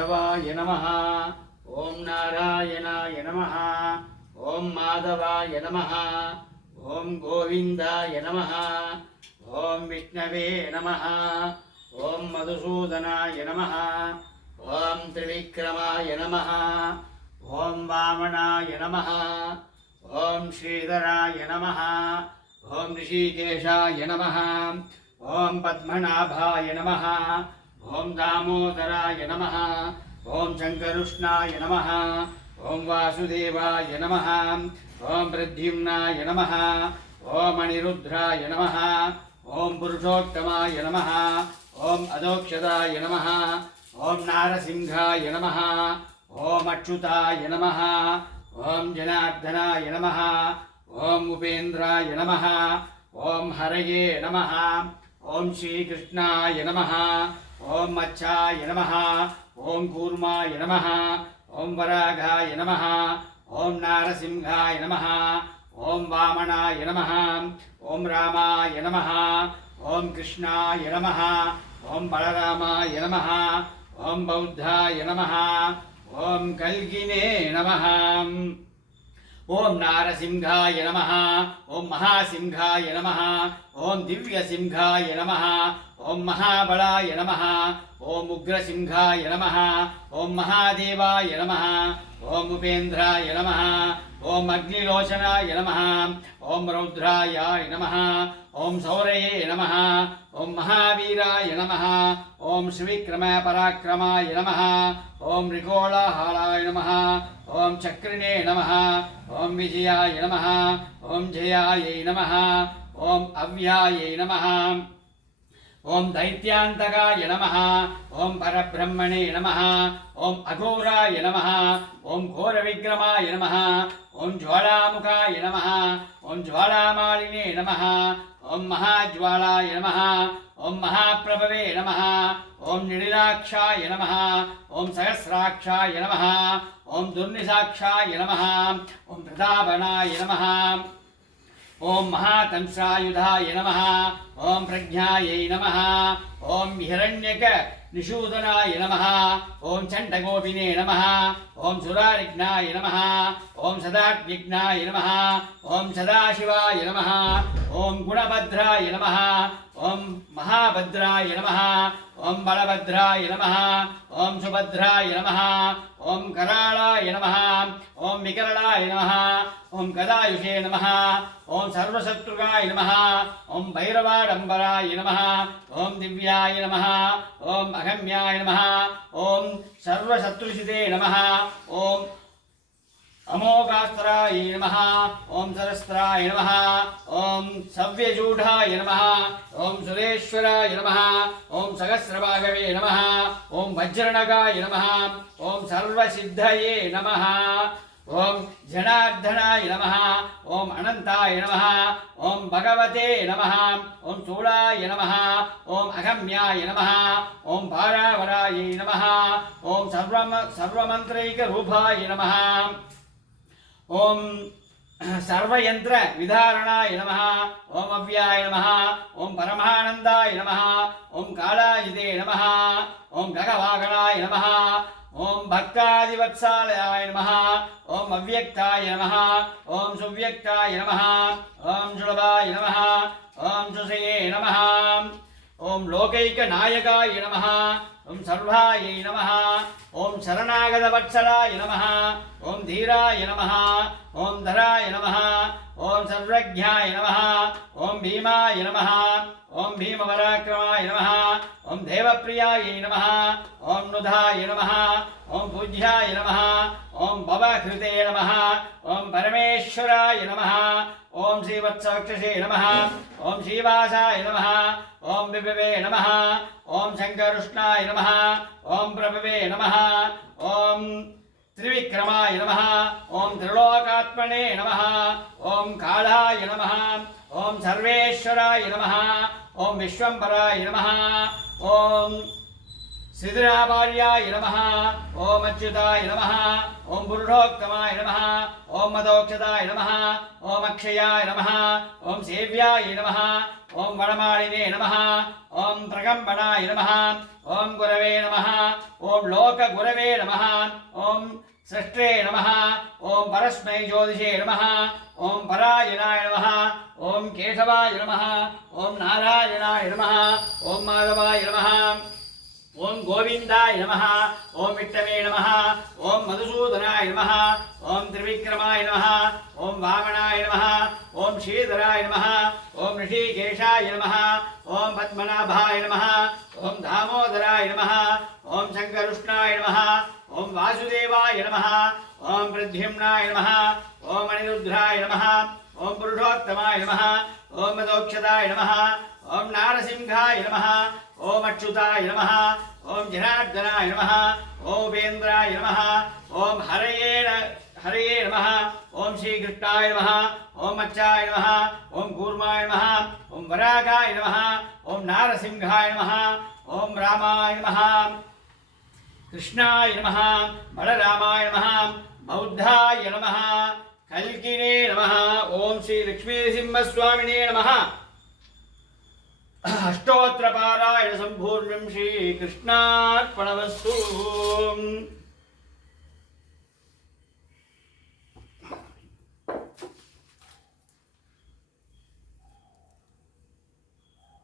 केशवाय नमः। ओम नारायणाय नमः। ओम माधवाय नमः। ओम गोविंदाय नमः। ओम विष्णवे नमः। ओम मधुसूदनाय नमः। ओम त्रिविक्रमाय नमः। ओम वामनाय नमः। ओम श्रीधराय नमः। ओम ऋषिकेशाय नमः। ओम पद्मनाभाय नमः। ओम दामोदराय नमः। ओम शंकरुष्णाय नमः। ओम वासुदेवाय नमः। ओम प्रद्युम्नाय नमः। ओम अनिरुद्धाय नमः। ओम पुरुषोत्तमाय नमः। ओम अधोक्षदाय नमः। ओम नारसिंहाय नमः। ओम अच्युताय नमः। ओम जनार्दनाय नमः। ओम उपेन्द्राय नमः। ओम हरये नमः। ओम श्रीकृष्णाय नमः। ओम मच्छाय नमः। ओम कूर्माय नमः। ओम वराघाय नमः। ओम नारसिंहाय नमः। ओम वामनाय नमः। ओम रामाय नमः। ओम कृष्णाय नमः। ओम बलरामाय नमः। ओम बौद्धाय नमः। ओम कल्गिने नमः। ओम नारसिंहाय नमः। ओम महासिंहाय नमः। ओम दिव्यसिंहाय नमः। ओम महाबलाय नमः। ओम उग्रसिंहाय नमः। ओम महादेवाय नमः। ओम उपेन्द्राय नमः। ओम अग्निलोचनाय नमः। ओम रौद्राय नमः। ओम सौरये नमः। ओम महावीराय नमः। ओम श्रीविक्रम पराक्रमाय नमः। ओम ऋकोलाहाराय नमः। ओम चक्रिणे नमः। ओम विजयाय नमः। ओम जयायै नमः। ओम अव्यायै नमः। ओम दैत्यांतकाय नमः। ओम परब्रह्मणे नमः। ओम अघोराय नमः। ओम घोरविक्रमाय नमः। ओम ज्वालामुखाय नमः। ओम ज्वालामालिने नमः। ओम महाज्वालाय नमः। ओम महाप्रभवे नमः। ओम निडिलाक्षाय नमः। ओम सहस्राक्षाय नमः। ओम दुर्निसाक्षाय नमः। ओम प्रतापनाय नमः। ओम महातंसायुधाय नमः। ओम प्रज्ञायै नमः। ओम हिरण्यक निषूदनाय नमः। ओम चण्डगोपिने नमः। ओम सुरारिघ्नाय नमः। ओम सदाज्ञाय नमः। ओम सदाशिवाय नमः। ओम गुणभद्राय नमः। ओम महाभद्राय नमः। ओम बलभद्राय नमः। ओम सुभद्राय नमः। ओम कराळाय नमः। ओम विकरणाय नमः। ओम गदायुषे नमः। ओम सर्वशत्रुगाय नमः। ओम भैरवाडंबराय नमः। ओम दिव्याय नमः। ओम अगम्याय नमः। ओम सर्वशत्रुजिते नमः। ओम अमोघास्त्राय नमः। ओम सरस्त्राय नमः। ओम सव्यजूढाय नमः। ओम सुरेश्वराय नमः। ओम सहस्रभागवे नमः। ओम वज्रणगाय नमः। ओम सर्वसिद्धये नमः। ओम जनार्दनाय नमः। ओम अनंताय नमः। ओम भगवते नमः। ओम शूलाय नमः। ओम अगम्याय नमः। ओम पारावराय नमः। ओम सर्वमंत्रैकरूपाय नमः। ओम सर्वयंत्र विधारणाय नमः। ओम अव्याय नमः। ओम परमानंदाय नमः। ओम कालाजिते नमः। ओम गगवागणाय नमः। ओम भक्तादिवत्सालयाय नमः। ओम अव्यक्ताय नमः। ओम सुव्यक्ताय नमः। ओम सुलभाय नमः। ओम सुषये नमः। ओम लोकैकनायकाय नमः। ओम सर्वायै नमः। ओम शरणागतवत्सलाय नमः। ओम धीराय नमः। ओम धराय नमः। ओम सर्वज्ञाय नमः। ओम भीमाय नमः। ओम भीमपराक्रमाय नमः। ओम देवप्रियाय नमः। ओम नुधाय नमः। ओम पूज्याय नमः। ओम भवकृते नमः। ओम परमेश्वराय नमः। ओम श्रीवत्सवक्षसे नमः। ओम श्रीवासाय नमः। ओम विभवे नमः। ओम शंकरुष्णाय नमः। ओम प्रभवे नमः। ओम त्रिविक्रमाय नमः। ओम त्रिलोकात्मने नमः। ओम कालाय नमः। ओम सर्वेश्वराय नमः। ओम विश्वंभराय नमः। ओम सिद्धिराभार्याय नमः ओम अच्युताय नमः ओम पुरुषोत्तमाय नमः ओम मदोक्षताय नमः ओम अक्षयाय नमः ओम सेव्याय नमः ओम वनमालिने नमः ओम प्रकम्पनाय नमः ओम गुरवे नमः ओम लोकगुरवे नमः ओम सृष्टे नमः ओम परस्मै ज्योतिषे नमः ओम परायणाय नमः ओम केशवाय नमः ओम नारायणाय नमः ओम माधवाय नमः ओम गोविंदाय नमः ओम विट्टवे नमः ओम मधुसूदनाय नमः ओम त्रिविक्रमाय नमः ओम वामनाय नमः ओम श्रीधराय नमः ओम ऋषिकेशाय नमः ओम पद्मनाभाय नमः ओम दामोदराय नमः ओम शंकरुष्णाय नमः ओम वासुदेवाय नमः ओम प्रद्युम्नाय नमः ओम अनिरुद्धाय नमः ओम पुरुषोत्तमाय नमः ओम मदोक्षताय नमः ओम नारसिंहाय नमः ओम अच्युताय नमः ओम जनार्दनाय नमः ओम उपेन्द्राय नमः ओम हरये नमः ओम श्रीकृष्णाय नमः ओम मच्चाय नमः ओम कूर्माय नमः ओम वरागाय नमः ओम नारसिंहाय नमः ओम रामाय नमः कृष्णाय नमः बलरामाय नमः बौद्धाय नमः कल्किने नमः ओम श्री लक्ष्मीनृसिंहस्वामिने नमः अष्टोत्तर पारायण संपूर्णं श्री कृष्णार्पणमस्तु।